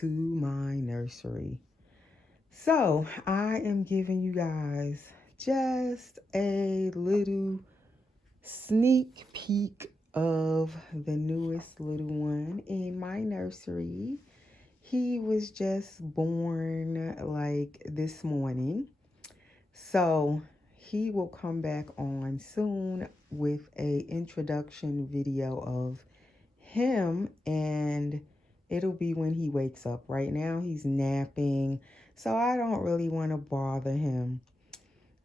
to my nursery. So I am giving you guys just a little sneak peek of the newest little one in my nursery. He was just born like this morning. So he will come back on soon with a introduction video of him, and it'll be when he wakes up. Right now he's napping, so I don't really want to bother him.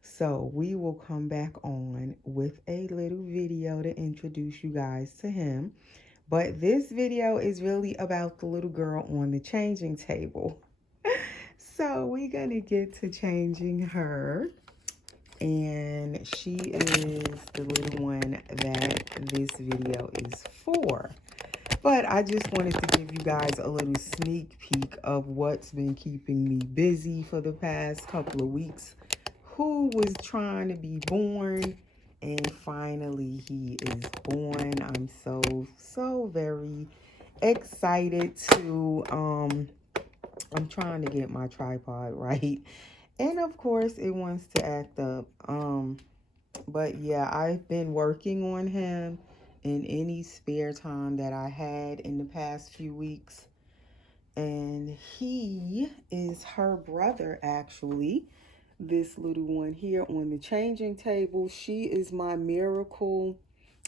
So we will come back on with a little video to introduce you guys to him. But this video is really about the little girl on the changing table. So we're gonna get to changing her, and she is the little one that this video is for. But I just wanted to give you guys a little sneak peek of what's been keeping me busy for the past couple of weeks. Who was trying to be born, and finally he is born. I'm so very excited to I'm trying to get my tripod right, and of course it wants to act up. But yeah, I've been working on him in any spare time that I had in the past few weeks. And he is her brother, actually. This little one here on the changing table. She is my Miracle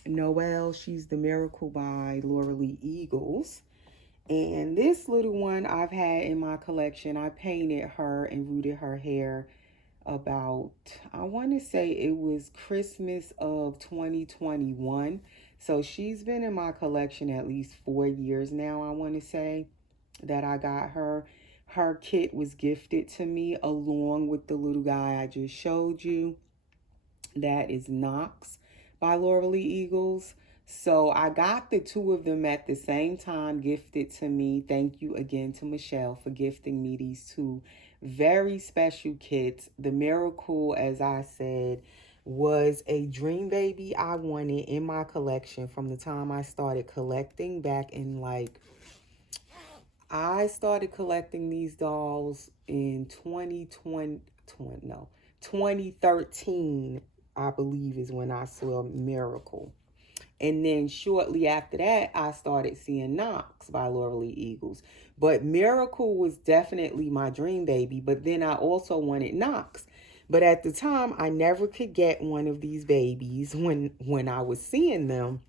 Noelle. She's the Miracle by Nursery Eagles. And this little one I've had in my collection. I painted her and rooted her hair about, I want to say it was Christmas of 2021. So she's been in my collection at least 4 years now, I want to say, that I got her. Her kit was gifted to me along with the little guy I just showed you. That is Knox by Nursery Eagles. So I got the two of them at the same time gifted to me. Thank you again to Michelle for gifting me these two very special kits. The Miracle, as I said, was a dream baby I wanted in my collection from the time I started collecting back in I started collecting these dolls in 2013, I believe, is when I saw Miracle. And then shortly after that, I started seeing Knox by Nursery Eagles. But Miracle was definitely my dream baby. But then I also wanted Knox. But at the time, I never could get one of these babies when I was seeing them.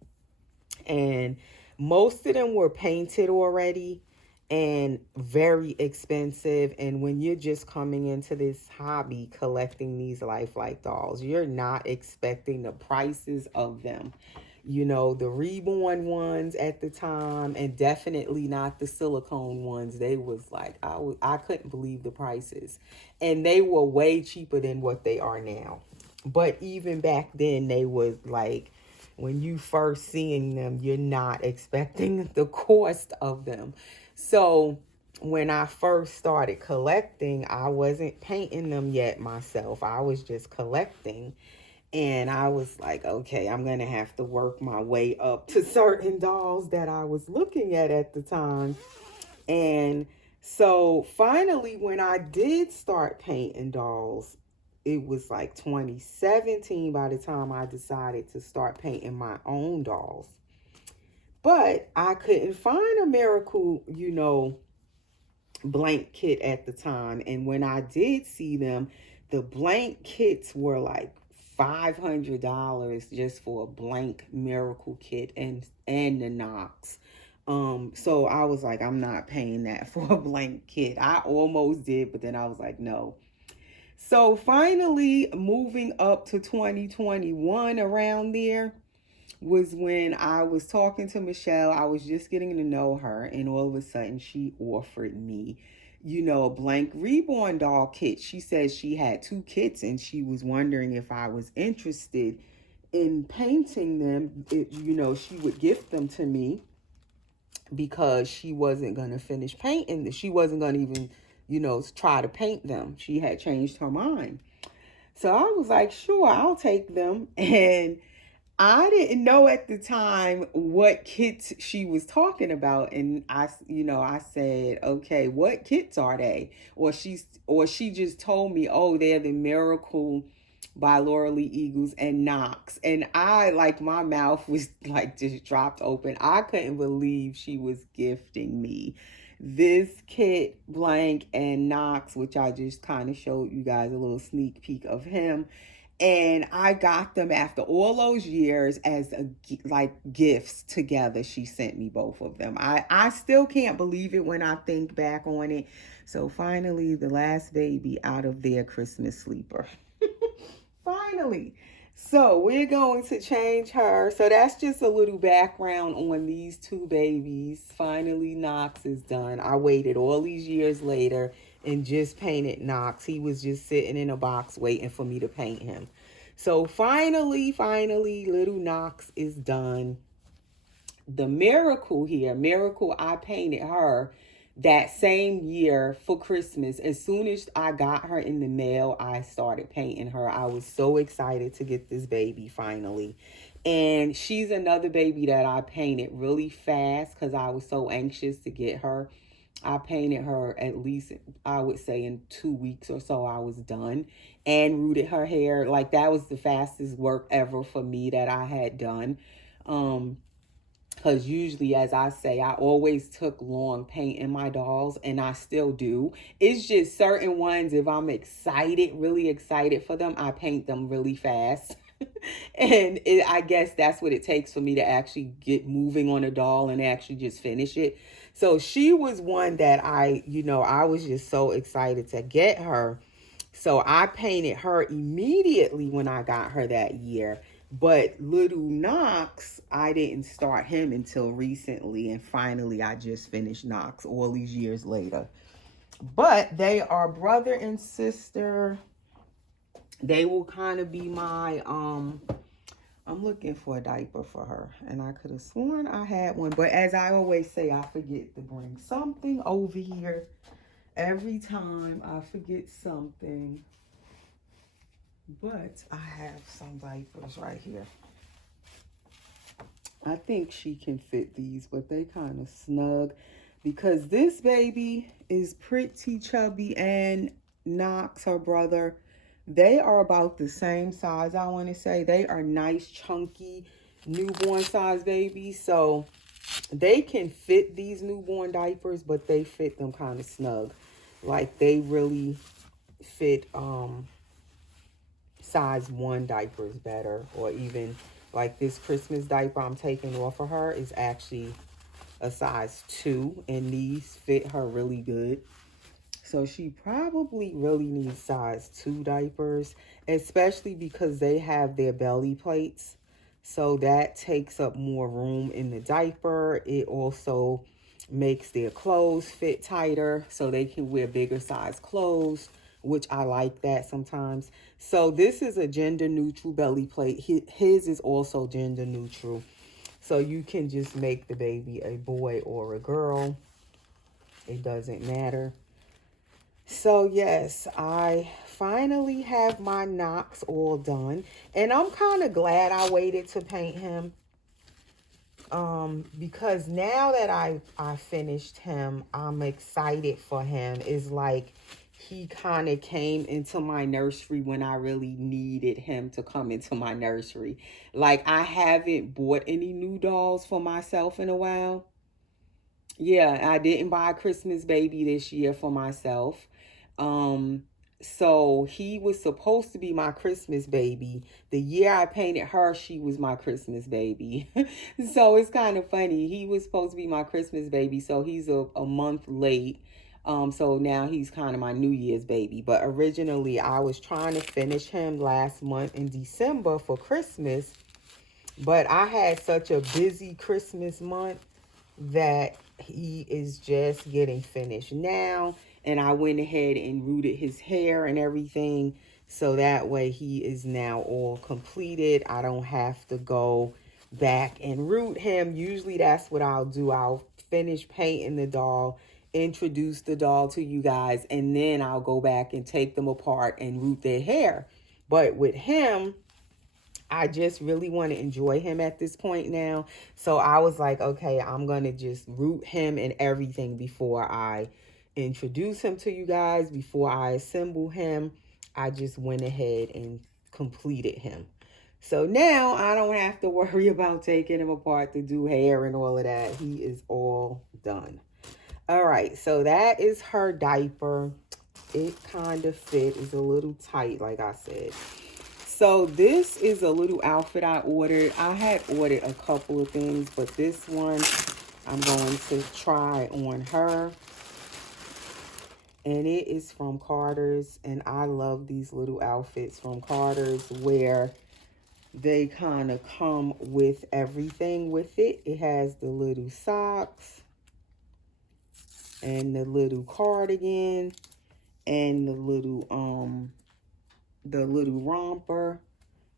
And most of them were painted already and very expensive. And when you're just coming into this hobby collecting these lifelike dolls, you're not expecting the prices of them. You know, the reborn ones at the time, and definitely not the silicone ones. They was like, I couldn't believe the prices. And they were way cheaper than what they are now. But even back then, they was like, when you first seeing them, you're not expecting the cost of them. So when I first started collecting, I wasn't painting them yet myself. I was just collecting. And I was like, okay, I'm going to have to work my way up to certain dolls that I was looking at the time. And so finally, when I did start painting dolls, it was like 2017 by the time I decided to start painting my own dolls. But I couldn't find a Miracle, blank kit at the time. And when I did see them, the blank kits were like $500 just for a blank Miracle kit and the Knox. So I was like, I'm not paying that for a blank kit. I almost did, but then I was like, no. So finally, moving up to 2021 around there was when I was talking to Michelle. I was just getting to know her, and all of a sudden she offered me a blank reborn doll kit. She said she had 2 kits and she was wondering if I was interested in painting them. She would gift them to me because she wasn't going to finish painting them. She wasn't going to even, try to paint them. She had changed her mind. So I was like, sure, I'll take them. And I didn't know at the time what kits she was talking about, and I said, "Okay, what kits are they?" Or she just told me, "Oh, they're the Miracle by Laura Lee Eagles and Knox," and I like my mouth was like just dropped open. I couldn't believe she was gifting me this kit blank and Knox, which I just kind of showed you guys a little sneak peek of him, and I got them after all those years as like gifts together. She sent me both of them. I still can't believe it when I think back on it. So finally, the last baby out of their Christmas sleeper. Finally. So we're going to change her. So that's just a little background on these two babies. Finally, Knox is done. I waited all these years later and just painted Knox. He was just sitting in a box waiting for me to paint him. So finally, little Knox is done. The Miracle here, Miracle, I painted her that same year for Christmas. As soon as I got her in the mail, I started painting her. I was so excited to get this baby finally. And she's another baby that I painted really fast because I was so anxious to get her. I painted her at least, I would say, in 2 weeks or so I was done, and rooted her hair. Like, that was the fastest work ever for me that I had done. Because usually, as I say, I always took long painting my dolls, and I still do. It's just certain ones, if I'm excited, really excited for them, I paint them really fast. And I guess that's what it takes for me to actually get moving on a doll and actually just finish it. So she was one that I was just so excited to get her. So I painted her immediately when I got her that year. But little Knox, I didn't start him until recently. And finally, I just finished Knox all these years later. But they are brother and sister. They will kind of be my, I'm looking for a diaper for her. And I could have sworn I had one. But as I always say, I forget to bring something over here. Every time I forget something. But I have some diapers right here. I think she can fit these, but they kind of snug. Because this baby is pretty chubby, and Knox, her brother, they are about the same size, I want to say. They are nice, chunky, newborn size babies. So they can fit these newborn diapers, but they fit them kind of snug. Like, they really fit size 1 diapers better. Or even like this Christmas diaper I'm taking off of her is actually a size 2. And these fit her really good. So she probably really needs size 2 diapers, especially because they have their belly plates. So that takes up more room in the diaper. It also makes their clothes fit tighter so they can wear bigger size clothes, which I like that sometimes. So this is a gender neutral belly plate. His is also gender neutral. So you can just make the baby a boy or a girl. It doesn't matter. So yes, I finally have my Knox all done. And I'm kind of glad I waited to paint him. Because now that I finished him, I'm excited for him. It's like he kind of came into my nursery when I really needed him to come into my nursery. Like, I haven't bought any new dolls for myself in a while. Yeah, I didn't buy a Christmas baby this year for myself. So he was supposed to be my Christmas baby. The year I painted her, she was my Christmas baby. So it's kind of funny. He was supposed to be my Christmas baby, so he's a month late. So now he's kind of my New Year's baby. But originally, I was trying to finish him last month in December for Christmas. But I had such a busy Christmas month that he is just getting finished now. And I went ahead and rooted his hair and everything. So that way he is now all completed. I don't have to go back and root him. Usually that's what I'll do. I'll finish painting the doll, introduce the doll to you guys, and then I'll go back and take them apart and root their hair. But with him, I just really want to enjoy him at this point now. So I was like, okay, I'm going to just root him and everything before I introduce him to you guys, before I assemble him. I just went ahead and completed him. So now I don't have to worry about taking him apart to do hair and all of that. He is all done. All right, so that is her diaper. It kind of fit. It's a little tight, like I said. So this is a little outfit I ordered. I had ordered a couple of things, but this one I'm going to try on her. And it is from Carter's. And I love these little outfits from Carter's where they kind of come with everything with it. It has the little socks and the little cardigan and the little romper.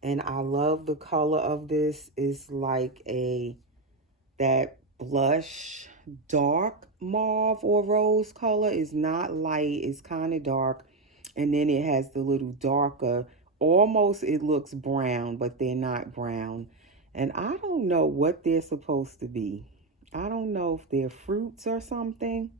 And I love the color of this. It's like that blush dark mauve or rose color. It's not light, it's kind of dark. And then it has the little darker, almost it looks brown, but they're not brown. And I don't know what they're supposed to be. I don't know if they're fruits or something.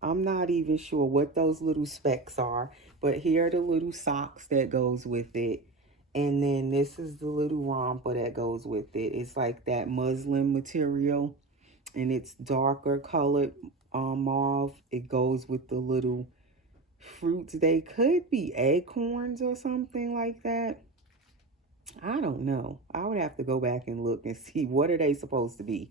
I'm not even sure what those little specks are, but here are the little socks that goes with it. And then this is the little romper that goes with it. It's like that muslin material, and it's darker colored mauve. It goes with the little fruits. They could be acorns or something like that. I don't know. I would have to go back and look and see what are they supposed to be.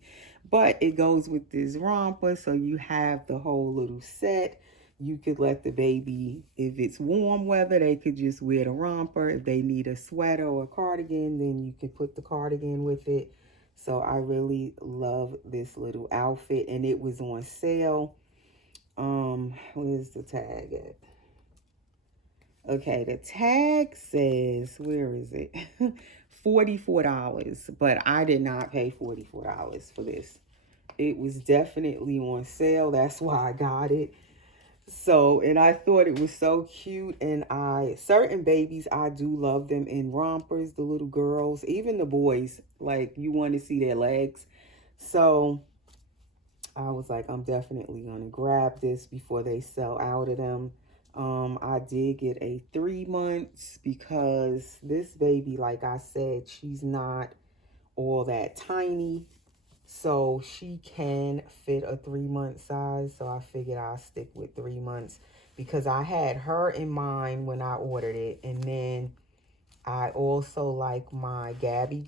But it goes with this romper, so you have the whole little set. You could let the baby, if it's warm weather, they could just wear the romper. If they need a sweater or a cardigan, then you can put the cardigan with it. So I really love this little outfit, and it was on sale. Where's the tag at? Okay, the tag says, where is it? $44, but I did not pay $44 for this. It was definitely on sale. That's why I got it. So, and I thought it was so cute. And certain babies, I do love them in rompers, the little girls, even the boys, like you want to see their legs. So I was like, I'm definitely going to grab this before they sell out of them. I did get a 3 months because this baby, like I said, she's not all that tiny. So she can fit a 3-month size. So I figured I'll stick with 3 months because I had her in mind when I ordered it. And then I also like my Gabby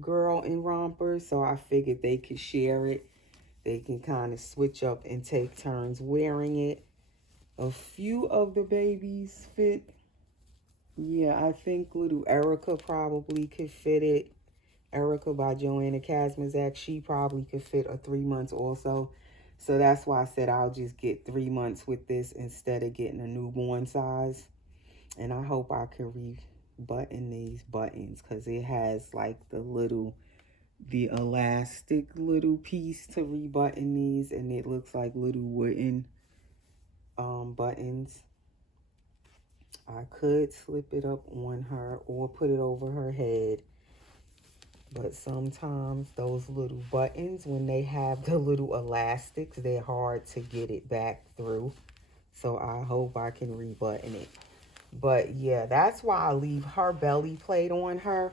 girl in rompers. So I figured they could share it. They can kind of switch up and take turns wearing it. A few of the babies fit. Yeah, I think little Erica probably could fit it. Erica by Joanna Kazmazak, she probably could fit a 3 months also. So that's why I said I'll just get 3 months with this instead of getting a newborn size. And I hope I can rebutton these buttons because it has like the elastic little piece to rebutton these, and it looks like little wooden buttons. I could slip it up on her or put it over her head, but sometimes those little buttons, when they have the little elastics, they're hard to get it back through. So I hope I can rebutton it. But yeah, that's why I leave her belly plate on her.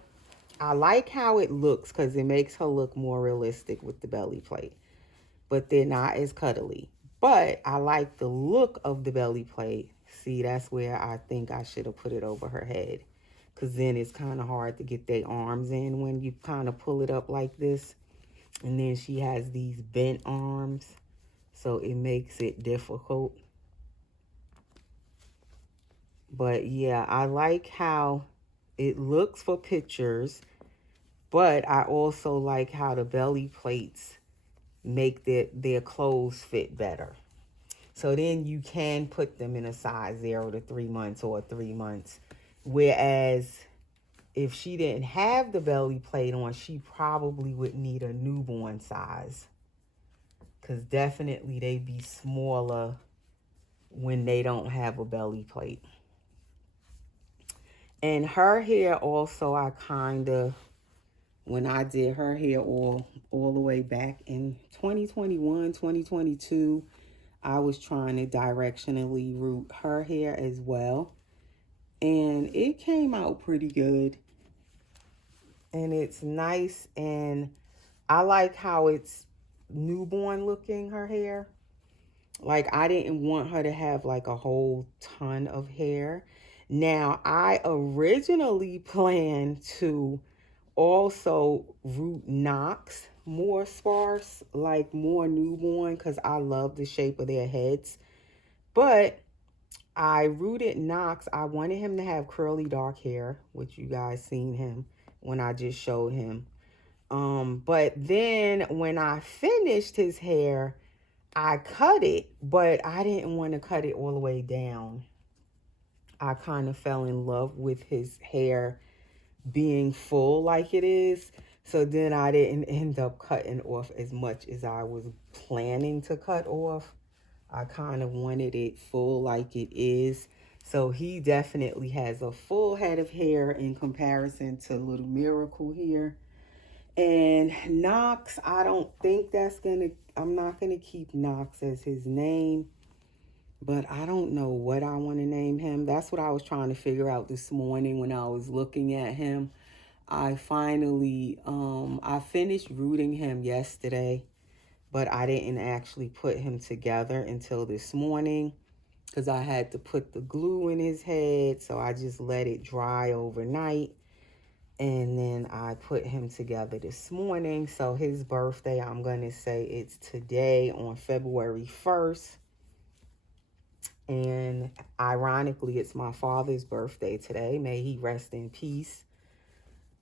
I like how it looks because it makes her look more realistic with the belly plate, but they're not as cuddly. But I like the look of the belly plate. See, that's where I think I should have put it over her head, because then it's kind of hard to get their arms in when you kind of pull it up like this. And then she has these bent arms, so it makes it difficult. But yeah, I like how it looks for pictures, but I also like how the belly plates make their clothes fit better. So then you can put them in a size 0 to 3 months or 3 months. Whereas if she didn't have the belly plate on, she probably would need a newborn size. Because definitely they'd be smaller when they don't have a belly plate. And her hair also, I kind of, when I did her hair all the way back in 2021, 2022, I was trying to directionally root her hair as well. And it came out pretty good. And it's nice, and I like how it's newborn looking, her hair. Like, I didn't want her to have like a whole ton of hair. Now, I originally planned to also root Knox more sparse, like more newborn, because I love the shape of their heads. But I rooted Knox. I wanted him to have curly dark hair, which you guys seen him when I just showed him. But then when I finished his hair, I cut it, but I didn't want to cut it all the way down. I kind of fell in love with his hair being full like it is. So then I didn't end up cutting off as much as I was planning to cut off. I kind of wanted it full like it is. So he definitely has a full head of hair in comparison to Little Miracle here. And Knox, I don't think I'm not gonna keep Knox as his name, but I don't know what I want to name him. That's what I was trying to figure out this morning when I was looking at him. I finally, I finished rooting him yesterday, but I didn't actually put him together until this morning because I had to put the glue in his head. So I just let it dry overnight. And then I put him together this morning. So his birthday, I'm going to say it's today on February 1st. And ironically, it's my father's birthday today. May he rest in peace.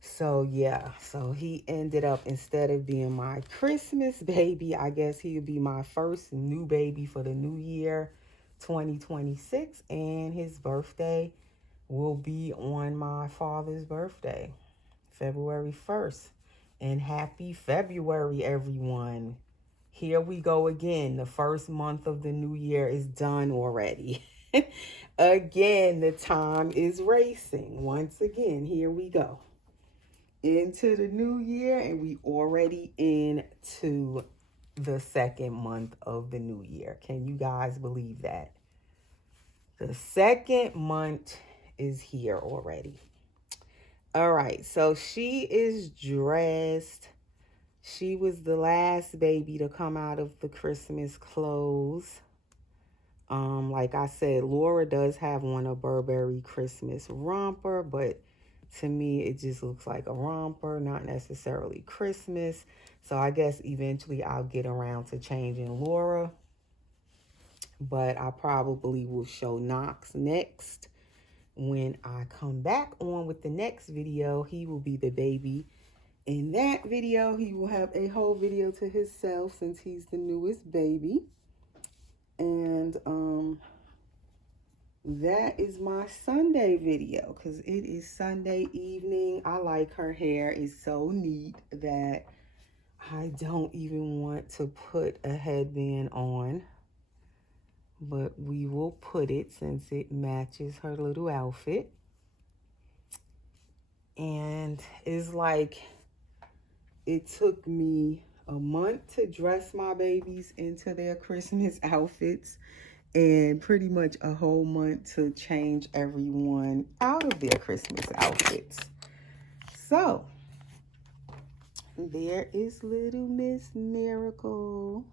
So yeah, so he ended up, instead of being my Christmas baby, I guess he would be my first new baby for the new year, 2026. And his birthday will be on my father's birthday, February 1st. And happy February, everyone. Here we go again. The first month of the new year is done already. Again, the time is racing. Once again, here we go. Into the new year, and we already into the second month of the new year. Can you guys believe that? The second month is here already. All right, so she is dressed. She was the last baby to come out of the Christmas clothes. Like I said, Laura does have on a Burberry Christmas romper, but to me, it just looks like a romper, not necessarily Christmas. So I guess eventually I'll get around to changing Laura. But I probably will show Knox next. When I come back on with the next video, he will be the baby. In that video, he will have a whole video to himself since he's the newest baby. And that is my Sunday video because it is Sunday evening. I like her hair. It's so neat that I don't even want to put a headband on. But we will put it since it matches her little outfit. And it's like it took me a month to dress my babies into their Christmas outfits and pretty much a whole month to change everyone out of their Christmas outfits. So there is little Miss Miracle,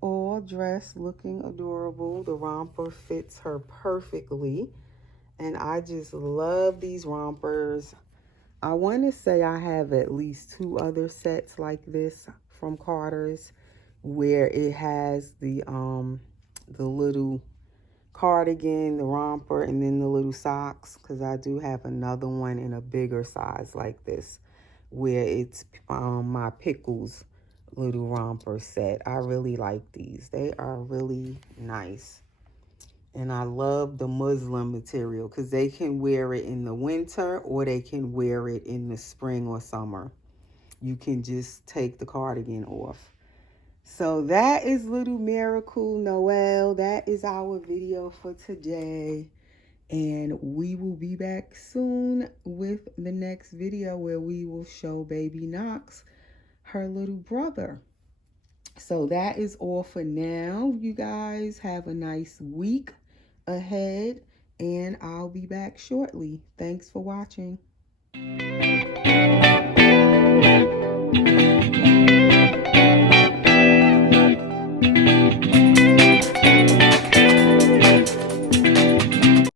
all dressed, looking adorable. The romper fits her perfectly, and I just love these rompers. I want to say I have at least 2 other sets like this from Carter's, where it has the little cardigan, the romper, and then the little socks, because I do have another one in a bigger size like this, where it's my Pickles little romper set. I really like these. They are really nice. And I love the muslin material because they can wear it in the winter or they can wear it in the spring or summer. You can just take the cardigan off. So that is Little Miracle Noel. That is our video for today. And we will be back soon with the next video where we will show baby Knox her little brother. So that is all for now. You guys have a nice week ahead, and I'll be back shortly. Thanks for watching.